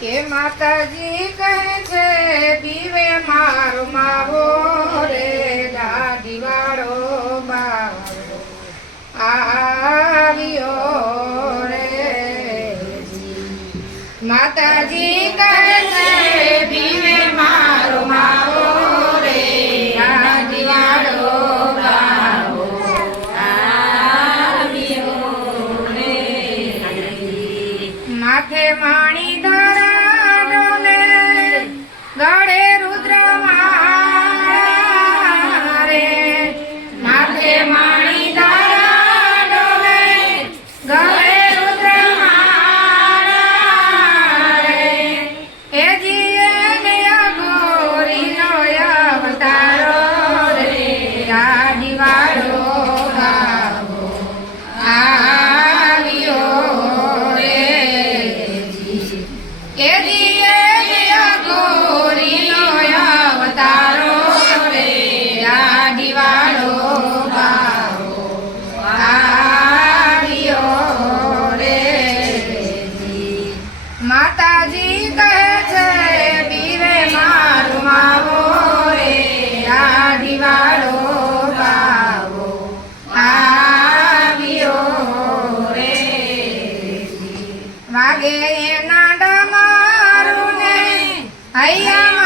કે માતાજી કહે છે દીવે મારો માવો રે દાદી વાળો બાવો આવ્યો રે માતાજી વાગે નાડ મારું ને અહીંયા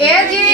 É de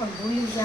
我读一下